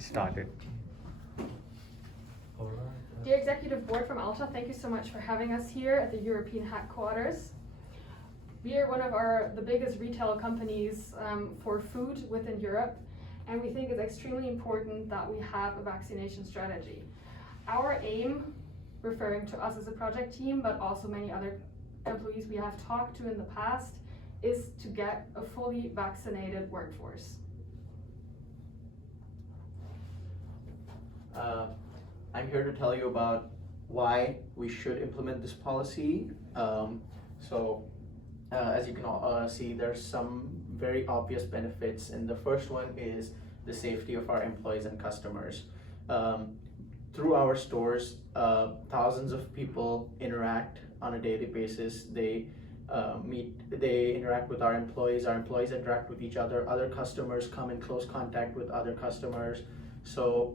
started. Dear Executive Board from Alta, thank you so much for having us here at the European headquarters. We are one of the biggest retail companies for food within Europe, and we think it's extremely important that we have a vaccination strategy. Our aim, referring to us as a project team, but also many other employees we have talked to in the past, is to get a fully vaccinated workforce. I'm here to tell you about why we should implement this policy. As you can all see, there's some very obvious benefits, and the first one is the safety of our employees and customers. Through our stores, thousands of people interact on a daily basis. They interact with our employees interact with each other customers come in close contact with other customers. So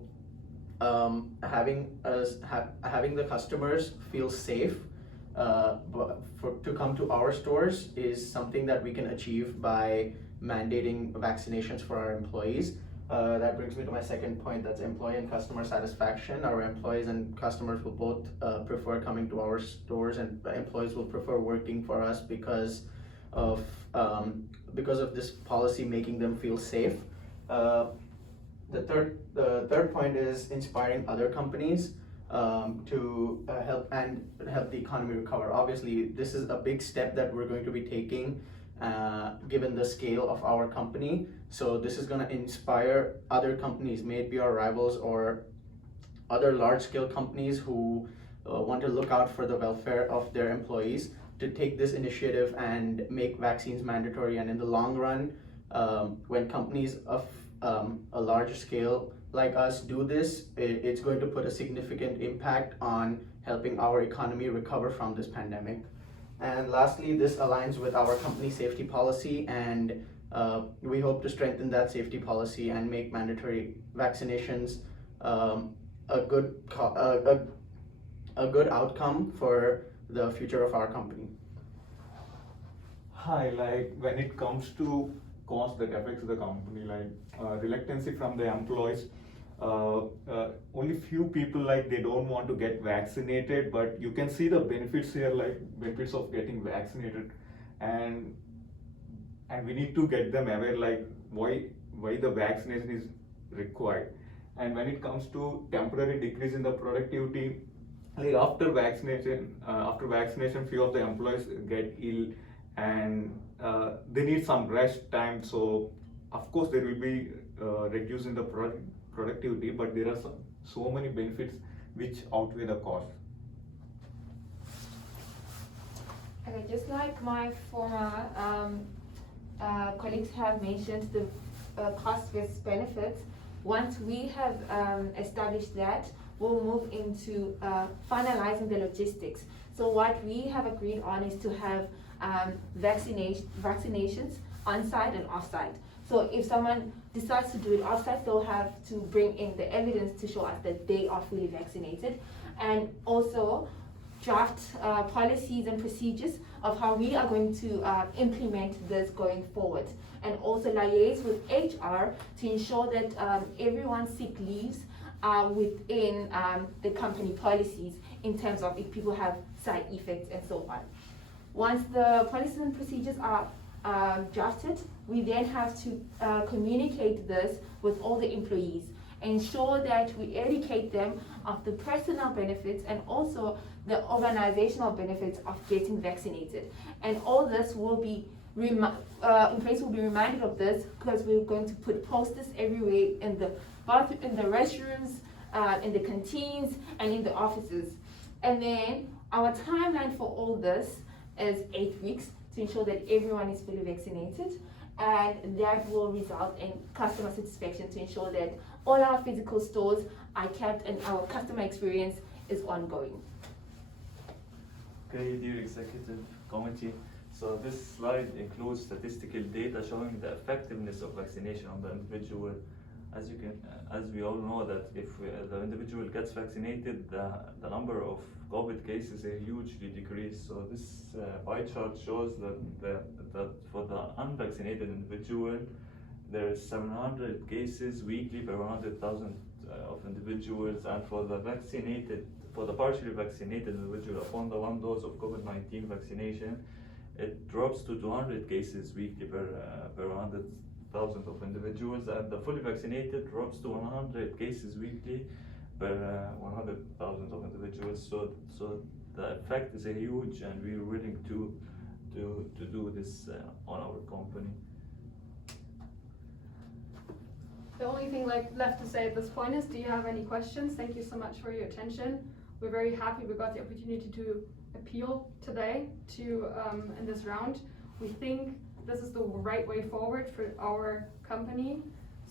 having the customers feel safe to come to our stores is something that we can achieve by mandating vaccinations for our employees. That brings me to my second point, that's employee and customer satisfaction. Our employees and customers will both prefer coming to our stores, and employees will prefer working for us because of this policy making them feel safe. The third point is inspiring other companies to help the economy recover. Obviously, this is a big step that we're going to be taking given the scale of our company. So this is going to inspire other companies, maybe our rivals or other large-scale companies who want to look out for the welfare of their employees, to take this initiative and make vaccines mandatory. And in the long run, when companies of a larger scale like us do this, it's going to put a significant impact on helping our economy recover from this pandemic. And lastly, this aligns with our company safety policy, and we hope to strengthen that safety policy and make mandatory vaccinations a good outcome for the future of our company. Hi, when it comes to cost that affects the company, reluctancy from the employees, only few people they don't want to get vaccinated, but you can see the benefits here, benefits of getting vaccinated, and we need to get them aware why the vaccination is required. And when it comes to temporary decrease in the productivity, after vaccination few of the employees get ill, and they need some rest time, so of course there will be reduce in the productivity, but there are so many benefits which outweigh the cost. Okay, just like my former colleagues have mentioned, the cost versus benefits, once we have established that, we'll move into finalizing the logistics. So what we have agreed on is to have vaccinations on-site and off-site. So if someone decides to do it off-site, they'll have to bring in the evidence to show us that they are fully vaccinated, and also draft policies and procedures of how we are going to implement this going forward, and also liaise with HR to ensure that everyone's sick leaves are within the company policies in terms of if people have side effects and so on. Once the policies and procedures are drafted, we then have to communicate this with all the employees, ensure that we educate them of the personal benefits and also the organizational benefits of getting vaccinated. And all this will be employees will be reminded of this, because we're going to put posters everywhere in the bathroom, in the restrooms, in the canteens, and in the offices. And then our timeline for all this is 8 weeks to ensure that everyone is fully vaccinated, and that will result in customer satisfaction to ensure that all our physical stores are kept and our customer experience is ongoing. Okay, dear Executive Committee, so this slide includes statistical data showing the effectiveness of vaccination on the individual. As we all know that if the individual gets vaccinated, the number of COVID cases are hugely decreased. So this pie chart shows that for the unvaccinated individual, there is 700 cases weekly per 100,000 of individuals, and for the partially vaccinated individual upon the 1 dose of COVID-19 vaccination, it drops to 200 cases weekly per 100,000 of individuals, and the fully vaccinated drops to 100 cases weekly per 100,000 of individuals. So the effect is a huge, and we're willing to do this on our company. The only thing left to say at this point is, do you have any questions? Thank you so much for your attention. We're very happy we got the opportunity to appeal today in this round. We think this is the right way forward for our company.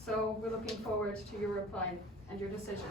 So we're looking forward to your reply and your decision.